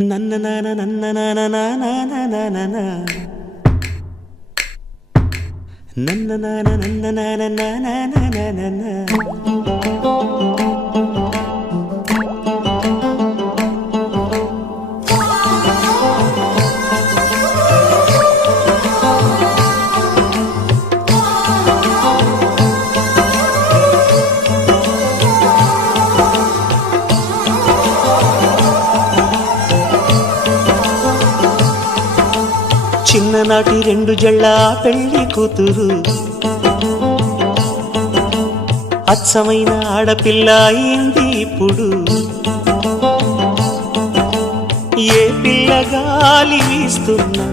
నన్న నాన నన్న నాన నాన నాన నన్న నాన నన్న నాన నాన చిన్ననాటి రెండు జళ్ళ పెళ్లి కూతురు అచ్చమైన ఆడపిల్ల అయింది ఇప్పుడు. ఏ పిల్ల గాలి వీస్తున్నా,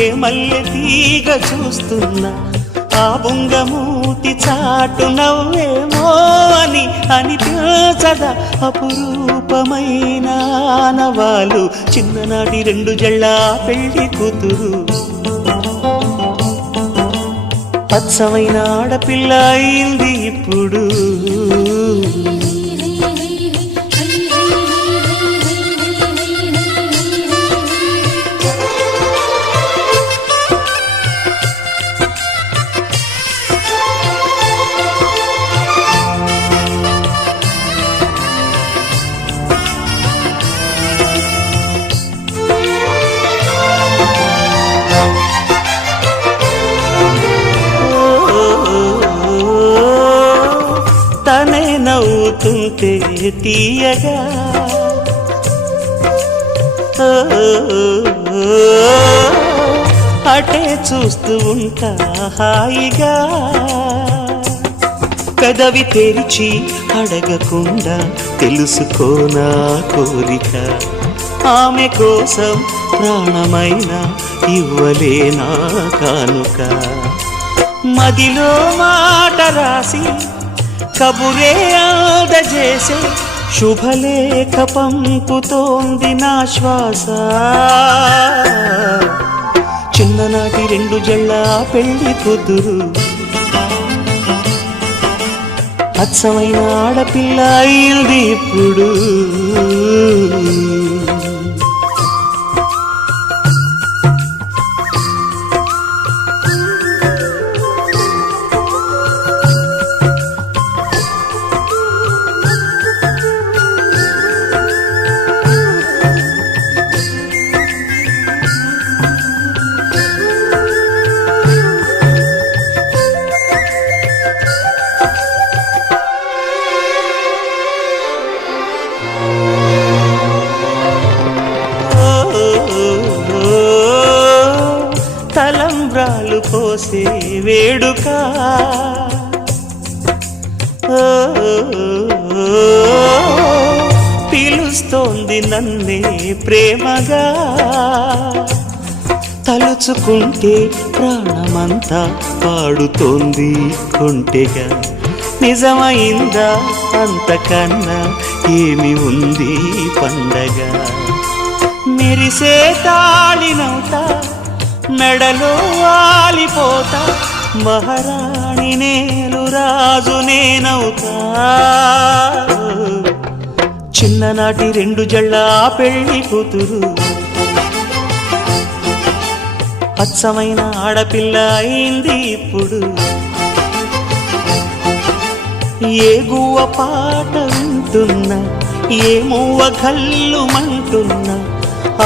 ఏ మల్లె తీగ చూస్తున్నా, ఆ బుంగమూతి చాటు నవ్వేమో అని అనిపించదా అపురూపమైన ఆనవాలు. చిన్ననాటి రెండు జళ్ళ పెళ్లి కూతురు అచ్చమైన ఆడపిల్ల అయింది ఇప్పుడు. తనే నవ్వుతుంటే తీయగా, అటే చూస్తూ ఉంటా హాయిగా. పెదవి తెరిచి అడగకుండా తెలుసుకోనా కోరిక, ఆమె కోసం ప్రాణమైనా ఇవ్వలేనా కానుక. మదిలో మాట రాసి కబురే అందజేసే శుభలేఖ పంపుతోంది నా శ్వాస. చిన్ననాటి రెండు జళ్ళ పెళ్లి కూతురు అచ్చమైన ఆడపిల్ల అయింది ఇప్పుడు. తలంబ్రాలు పోసే వేడుక, పిలుస్తోంది నన్నే ప్రేమగా. తలుచుకుంటే ప్రాణమంతా పాడుతోంది కొంటెగా. నిజమైందా అంతకన్నా ఏమి ఉంది పండగ. మెరిసే తాళినవుతా, మెడలో వాలిపోతా, మహారాణి నేను రాజు నేనవుతా. చిన్ననాటి రెండు జళ్ళ పెళ్లి కూతురు అచ్చమైన ఆడపిల్ల అయింది ఇప్పుడు. ఏ గువ్వ పాట వింటున్నా, ఏ మువ్వ కల్లుమంటున్నా,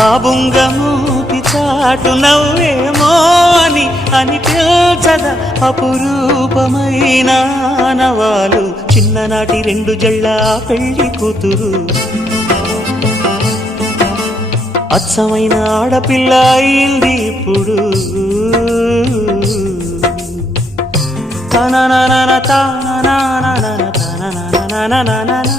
ఆ బుంగమూతి చాటు నవ్వేమో అని అనిపించదా అపురూపమైన ఆనవాలు. చిన్ననాటి రెండు జళ్ళ పెళ్లి కూతురు అచ్చమైన ఆడపిల్ల అయింది ఇప్పుడు. తనననన తనననన తనననన.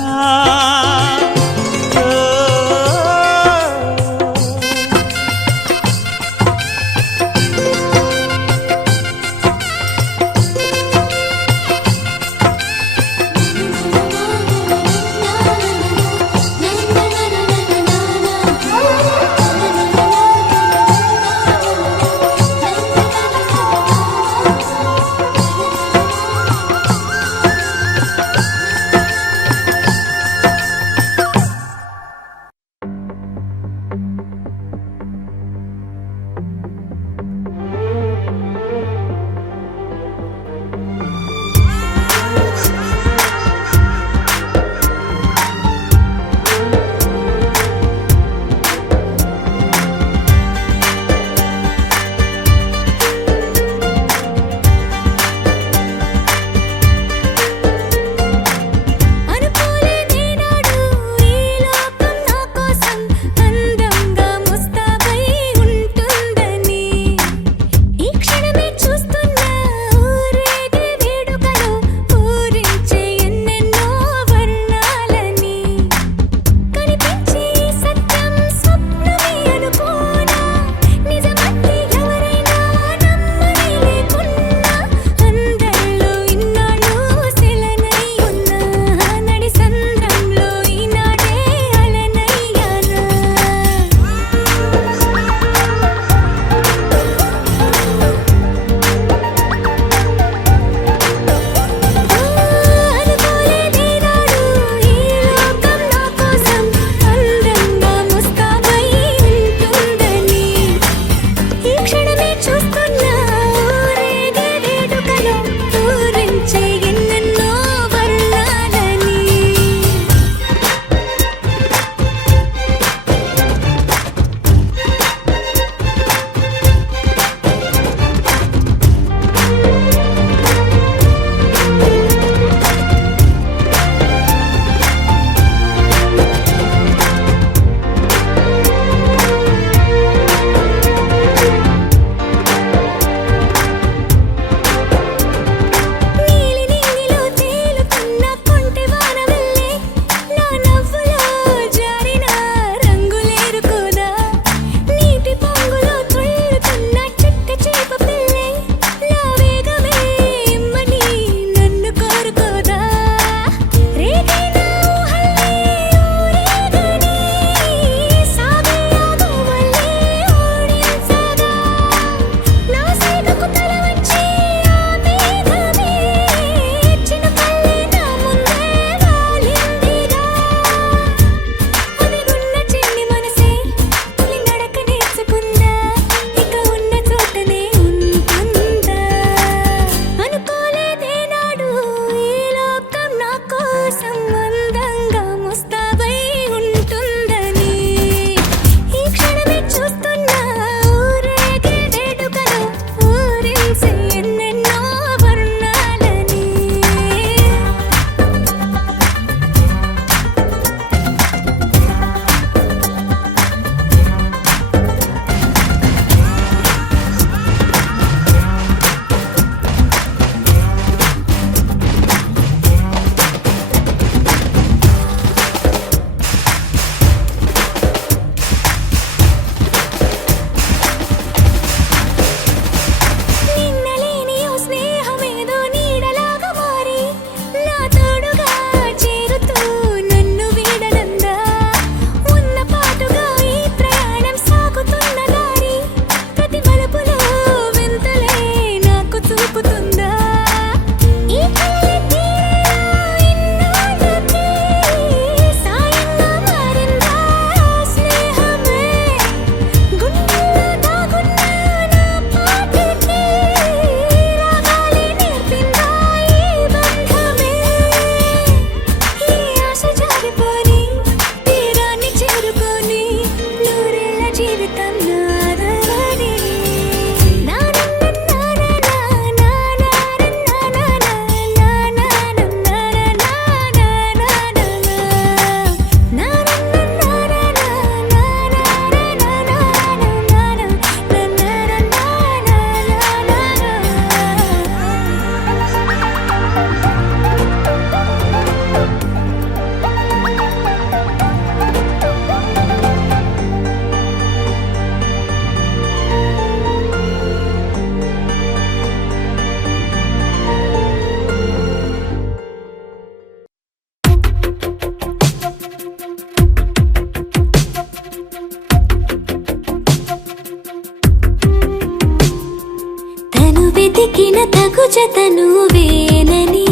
జత నువ్వేనని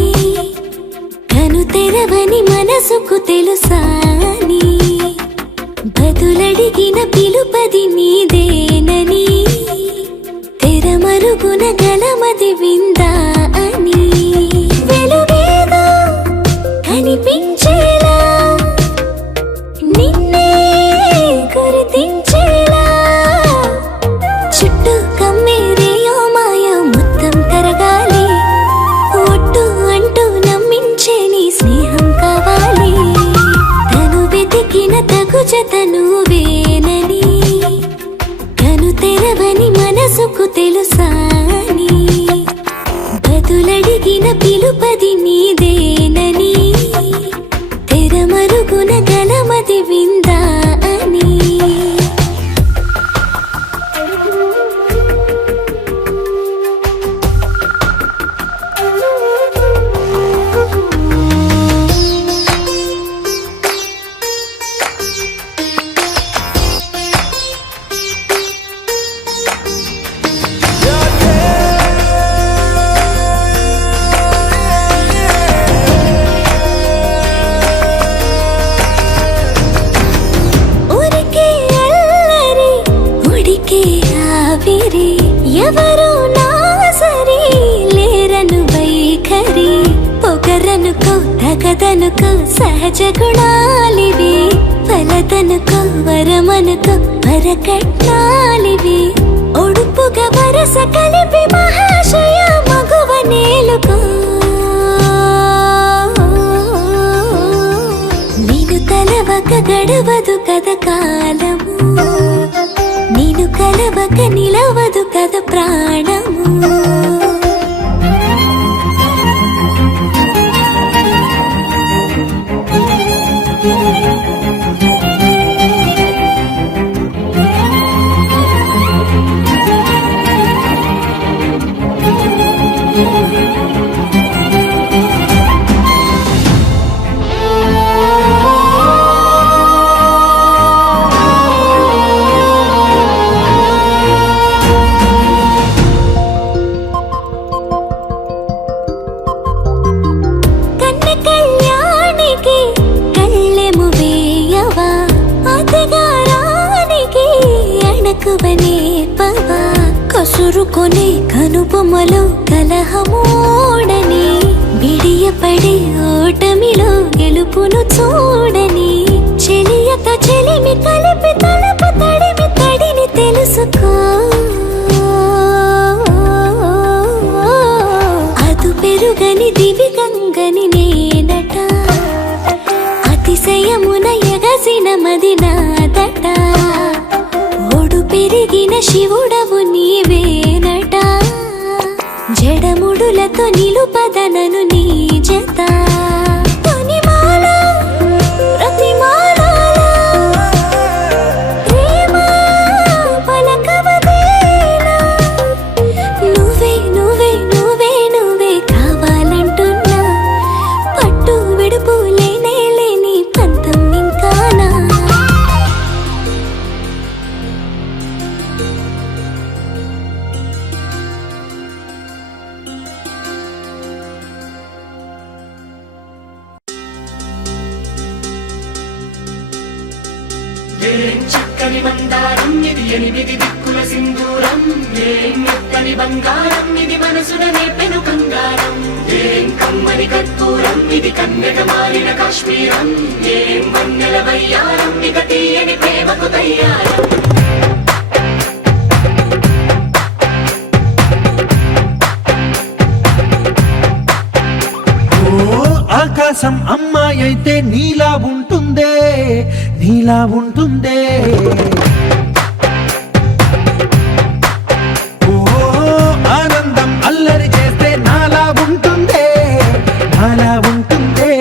కను తెరవని మనసుకు తెలుసాని బదులడిగిన పిలుపది నీదేనని తెరమరుగున గలమది విందా అని వెలుగేదో కనిపించేలా నిన్నే గుర్తించేలా చుట్టూ కమ్మేరేయో మాయ మొత్తం కరగాలి ఒట్టు అంటూ నమ్మించే నీ స్నేహం కావాలి తను వెతికిన తగు జత నువ్వేనని కను తెరవని మనసుకు తెలుసాని బదులడిగిన పిలుపది నీదేనని తెరమరుగున గలమది విందా అని ఎవరు నా సరి లేరను వైఖరి పొగరనుకో తగదనుకో సహజ గుణాలివి ఫలదనుకో వరమనుకో వరకట్నాలివి ఒడుపుగా వరస కలిపి మహాశయ మగువ నేలుకో నేను తలవక గడవదు కథ కాలము నేను కలవక నిలవదు కథ ప్రాణము కసురుకొనే కనుబొమ్మలో కలహమోడని బిడియపడే ఓటమిలో గెలుపును చూడని చెలియతో చెలిమి కలిపి తలపు తడిమి తడిని తెలుసుకో అదు పెరుగని దివి గంగని నేనట అతిశయమున ఎగసిన మది నాదట పెరిగిన శివుడవు నీవేనట జడముడులతో నిలుపదనను నీ జత తొనిమాల ప్రతిమాల ప్రేమ పలకవదేనా నువ్వే నువ్వే నువ్వే నువ్వే కావాలంటున్నా పట్టు విడుపు లేనే లేని పంతం ఇంకానా చక్కని మందారం ఇది ఎనిమిది దిక్కుల సింధూరం ఏం మెత్తని బంగారం ఇది మనసున నేపెను కంగారం ఏం కమ్మని కర్పూరం ఇది కన్నెగ మారిన కాశ్మీరం ఏం వన్నెల వయ్యారం ఇక తీయని ప్రేమకు తయ్యారం ఆకాశం అమ్మాయైతే నీలా ఉంటుందే నీలా ఉంటుందే ఓ ఆనందం అల్లరి చేస్తే నాలా ఉంటుందే నాలా ఉంటుందే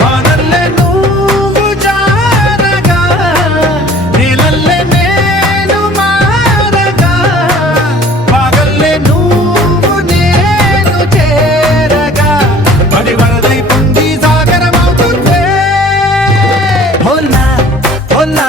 వానల్లే నువ్వు జారగా నీలల్లే నేను మారగా పగల్లే నువ్వు నేను చేరగా పడి వరదై పొంగి సాగరమవుతుందే హోలా హోలా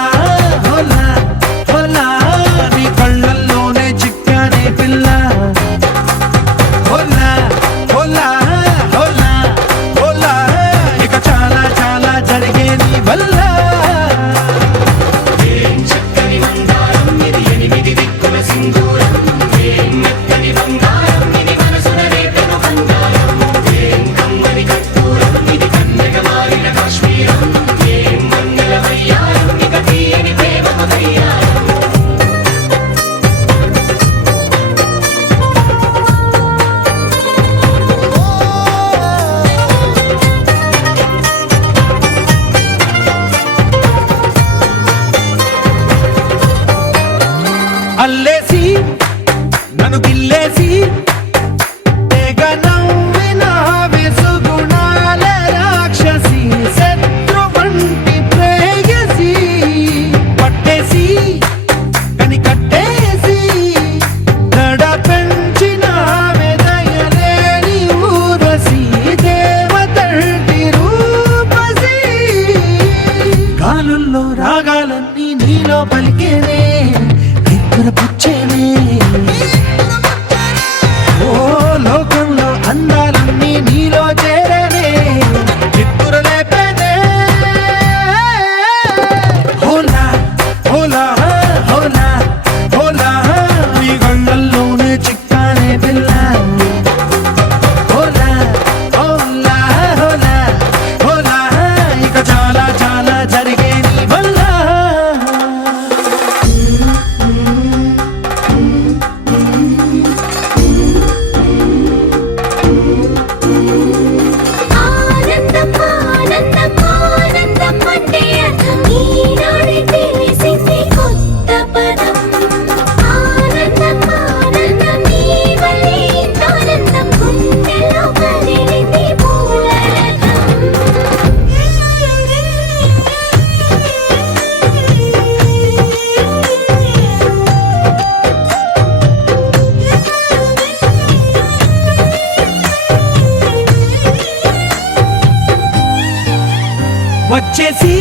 వచ్చేసి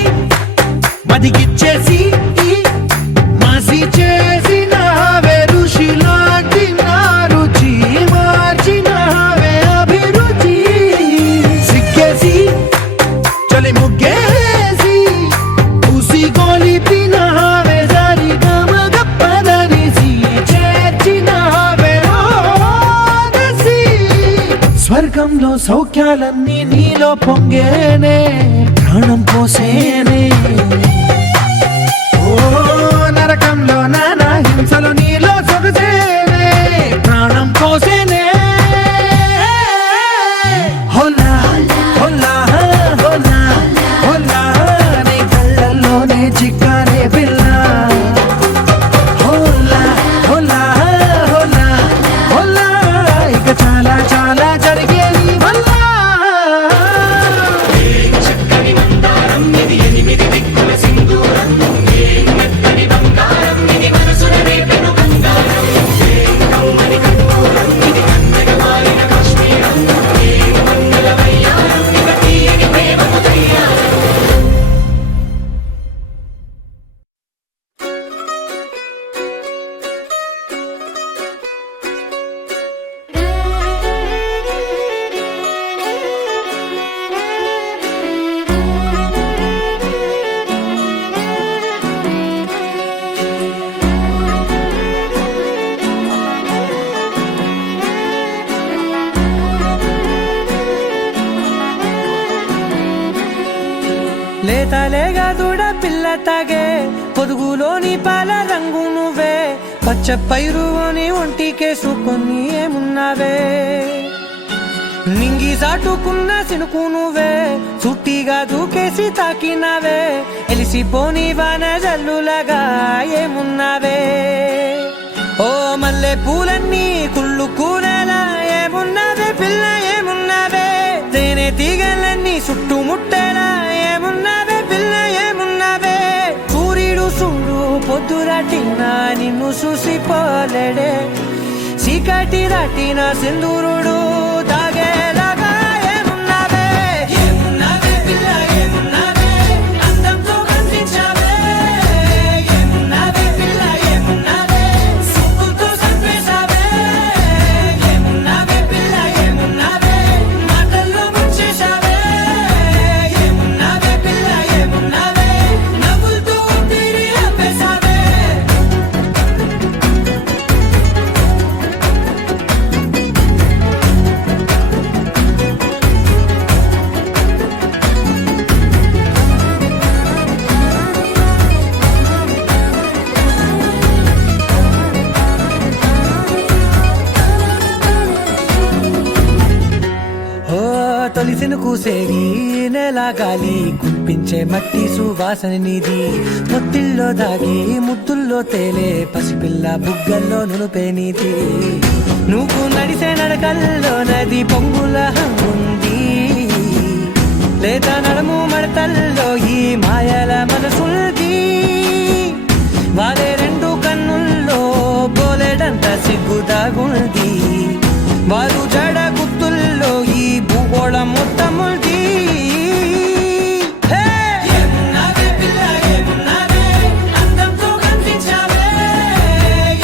మదిగిచ్చేసి మాసి చేసినావే ఋషిలాంటి నా రుచి మార్చినావే అభిరుచి సిక్కేసి చలి ముగ్గేసి ఉసి గోలిపినావే జారి గమగప్పదనిసి చేర్చినావే ఓదసి స్వర్గంలో సౌఖ్యాలన్నీ నీలో పొంగేనే ప్రాణం పోసేనే ఓ నరకంలో నానా హింసలో నీలో సొగసేనే ప్రాణం పోసేనే హోలా హోలా హోలా హోలా నీ కళ్ళల్లోనే చిక్కానే పిల్ల హోలా హోలా హోలా హోలా ఇక చాలా చాలా జరిగే నీ వల్ల చక్కని మందారం ఇది ఎనిమిది దిక్కుల సింధూరం ఏం మెత్తని బంగారం ఇది మనసున రేపెను బంగారం ఏం కమ్మని కర్పూరం ఇది కన్నెగ మారిన కాశ్మీరం ఏం మంగళ వయ్యారం ఇక తీయని ప్రేమకు తయ్యారం లేతలేగా దూడ పిల్ల తాగే పొదుగులోని పాల రంగు నువ్వే పచ్చ పైరుని ఒంటికేసుకొని ఏమున్నావే నింగి సాటుకున్న సినుకు నువ్వే చుట్టిగా దూకేసి తాకినావే ఎలిసిపోని వాన జల్లులాగా ఏమున్నావే ఓ మల్లె పూలన్నీ కుళ్ళు కూరలా ఏమున్నావే పిల్ల ఏమున్నావే తేనె తీగలన్నీ చుట్టుముట్టేలా ఏమున్నావే పిల్ల ఏమున్నావే సూర్యుడు చూడు పొద్దురాటిన నిన్ను చూసిపోలేడే చీకటి రాటిన సింధూరుడు తాగేలాగా ఏమున్నావే ఏమున్నావే పిల్ల ఏమున్నావే అందంతో కనిపించావే ఏమున్నావే పిల్ల ఏమున్నావే సుక్కుతో చంపేశావే ఏమున్నావే పిల్ల ఏమున్నావే మాటల్లో ముంచేశావే ఏమున్నావే పిల్ల ఏమున్నావే నవ్వులతో తిరిగి ఆపేశావే ఓ తొలిసిను కూసేగి నెల గాలి కుప్పించే మట్టి సువాసన నీది ముత్తిల్లో దాగి ముద్దుల్లో తేలే పసిపిల్ల బుగ్గల్లో నునుపే నీది నువ్వు నడిసే నడకల్లో నది పొంగుల హంగుంది లేదా నడుము మడతల్లో ఈ మాయల మనసుంది వారే రెండు కన్నుల్లో బోలెడంత సిగ్గుదాగుంది వారు జడ గుర్తుల్లో ఈ భూగోళం మొత్తముంది ఏమున్నావే పిల్ల ఏమున్నావే అందంతో కనిపించావే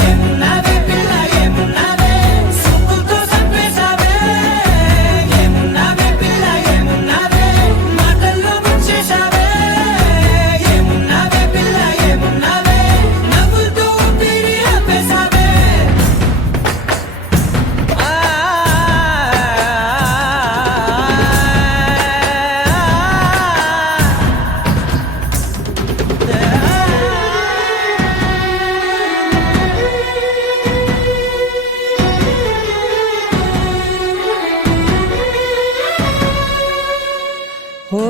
ఏమున్నావే పిల్ల ఏమున్నావే సుక్కుతో చంపేశావే ఏమున్నావే పిల్ల ఏమున్నావే మాటల్లో ముంచేశావే ఏమున్నావే పిల్ల ఏమున్నావే నవ్వులతో ఊపిరి ఆపేశావే ఓ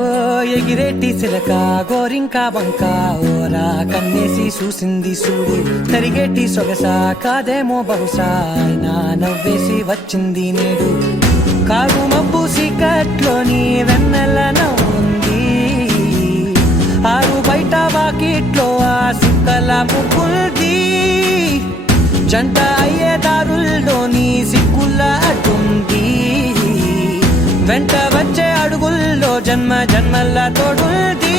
ఎగిరేటి సిలక గోరింక వంక ఓరా కన్నేసి చూసింది చూడు తరిగేటి సొగస కాదేమో బహుశా అయినా నవ్వేసి వచ్చింది నేడు కారు మబ్బు సీకట్లోని వెన్నెల నవ్వుంది ఆరు బయట వాకిట్లో ఆ సుక్కల ముగ్గుల్ది జంట అయ్యే దారుల్లోని సిక్కుల అడ్డుంది వెంట వచ్చే అడుగుల్లో జన్మ జన్మల్ల తోడుంది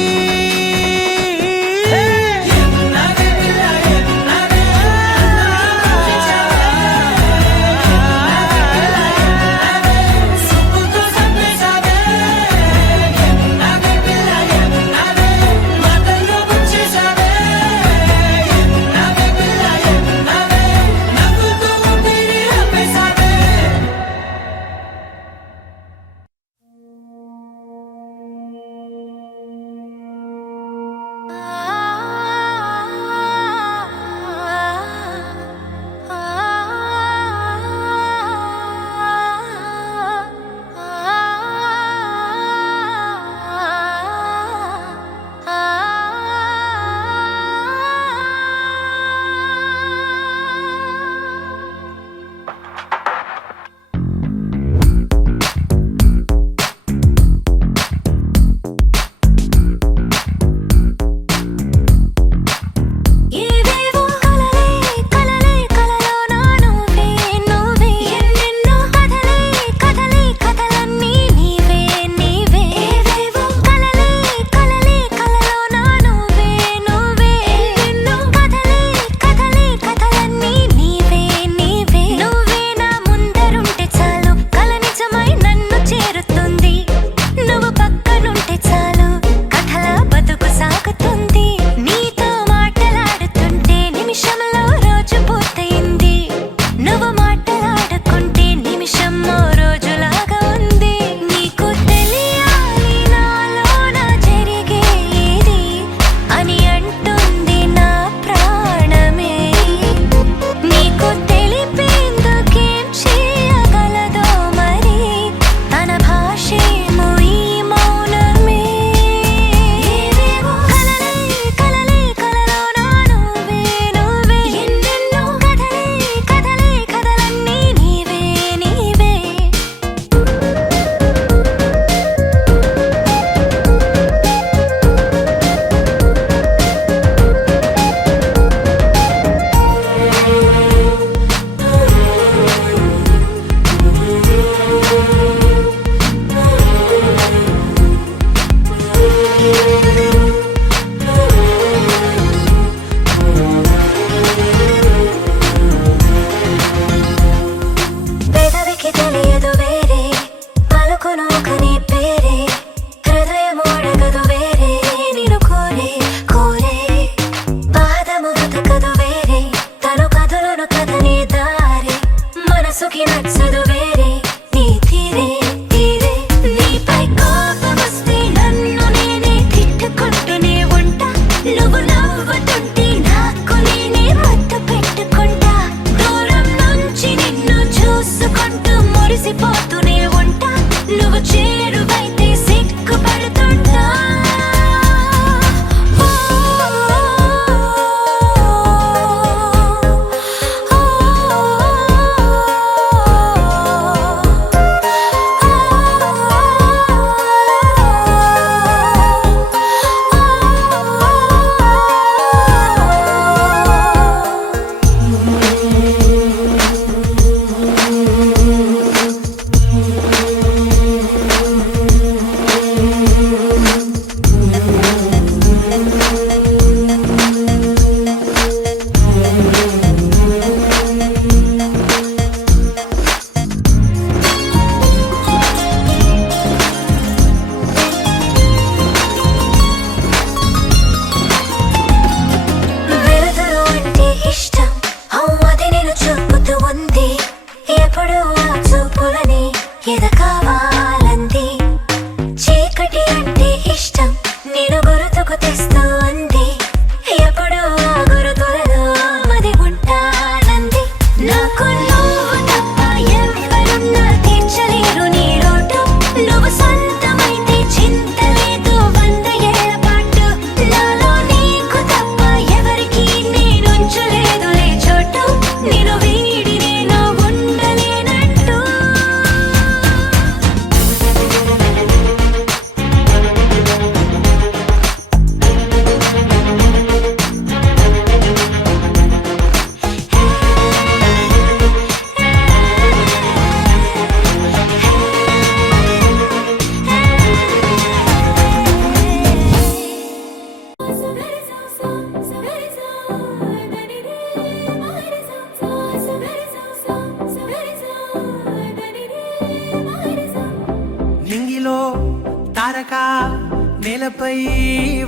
నేలపై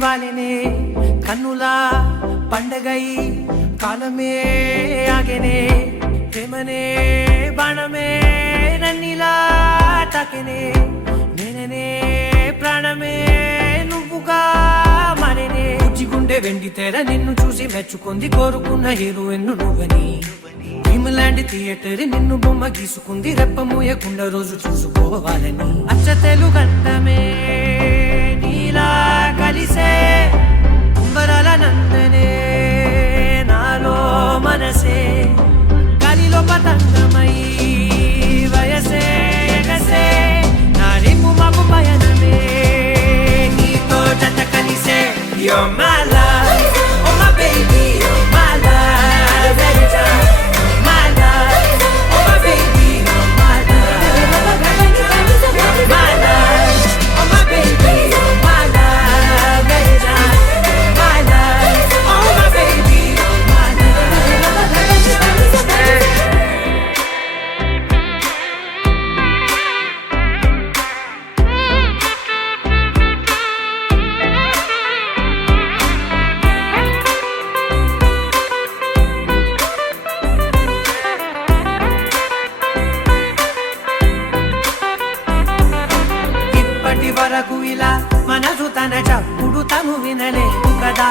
వాలినే కన్నులా పండగై కాలమే ఆగెనే ప్రేమనే బాణమే నన్నిలా తాకెనే నేననే ప్రాణమే నువ్వుగా మారేనే గుండె వెండి తెర నిన్ను చూసి మెచ్చుకుంది కోరుకున్న హీరోయిన్ నువ్వని భీమలాంటి థియేటర్ నిన్ను బొమ్మ గీసుకుంది రెప్ప మూయకుండా రోజు చూసుకోవాలని అచ్చ తెలుగంటమే నీలా కలిసే అంబరాల నందనే నాలో మనసే గాలిలో పతంగమై వయసే ఎగసే నా రేపు మాకు పయనమే నీతో జత కలిసే You're my love, oh my baby, you're my love, every time. You're my love, oh my baby, you're my love, you're my love, oh my baby, you're my love, every time. You're my love, oh my baby, you're my ఇప్పటి వరకు ఇలా మనసు తన చప్పుడు తను వినలేదు కదా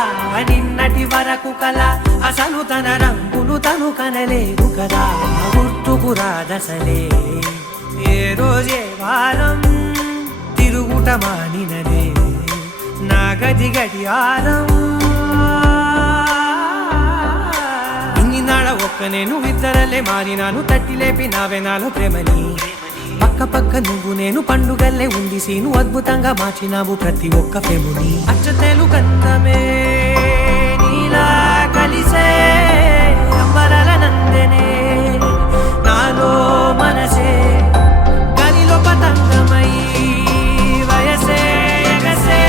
నిన్నటి వరకు కల అసలు తన రంగులు తను కనలేదు కదా గుర్తుకు రాదసలే ఏ రోజే వారం తిరుగుట మానినదే నా గది గడియారం ఇన్ని నాడ ఒక్క నేను ఇద్దరలే మారినాను తట్టి లేపి నావే నాలో ప్రేమని పక్క పక్క నువ్వు నేను పండుగల్లే ఉంది సీను అద్భుతంగా మార్చినావు ప్రతి ఒక్క ప్రేముని అచ్చ తెలుగంతమే నీలా కలిసే అంబరాల నందనే నాలో మనసే గాలిలో పతంగమై వయసే ఎగసే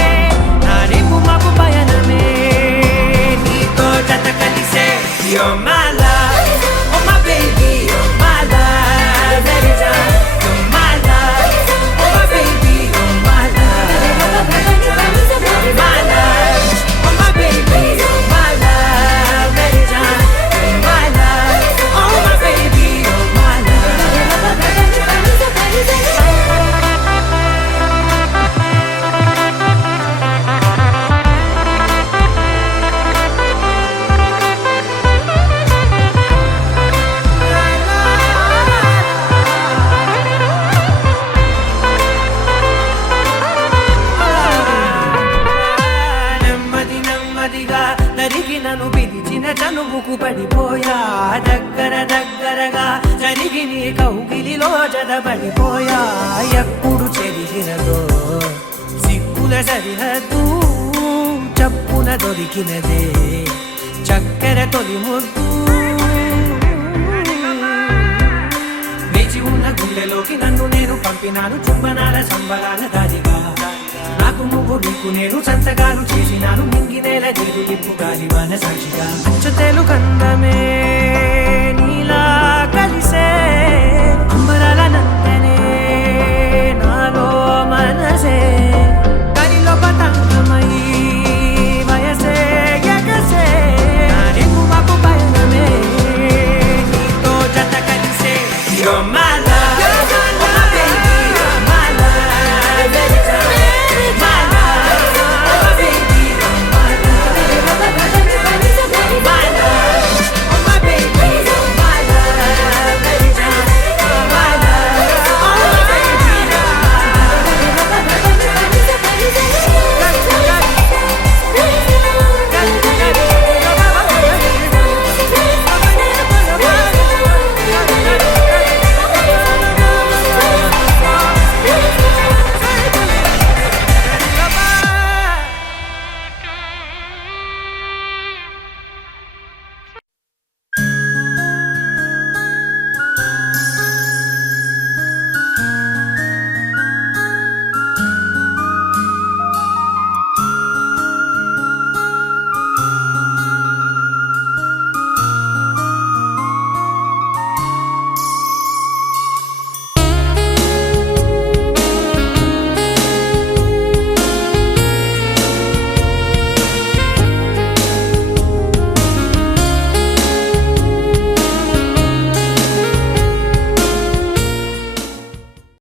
నా రేపు మాకు పయనమే నీతో జత కలిసే You're my love, oh my baby, you're my love, every time. You're my love, oh my baby, you're my love, you're my love, oh my baby, you're my love, every time. You're my love, oh my baby, you're my నెమ్మది నెమ్మదిగా నరిగి నన్ను పిలిచిన చనువుకు పడిపోయా దగ్గర దగ్గరగా జరిగి నీ కౌగిలిలో జదబడిపోయా ఎప్పుడు చెరిగినదో సిక్కుల సరిహద్దు చప్పున దొరికినదే చక్కెర తొలి ముద్దు వేచి ఉన్న గుండెలోకి నన్ను నేను పంపినాను చుంబనాల సంబరాల దారిగా నాకు నువ్వు నీకు నేను సంతకాలు చేసినాను మింగినేల దిగులిప్పు గాలి మన సాక్షిగా అచ్చ తెలుగందమే నీలా కలిసే అంబరాల నందనే నాలో మనసే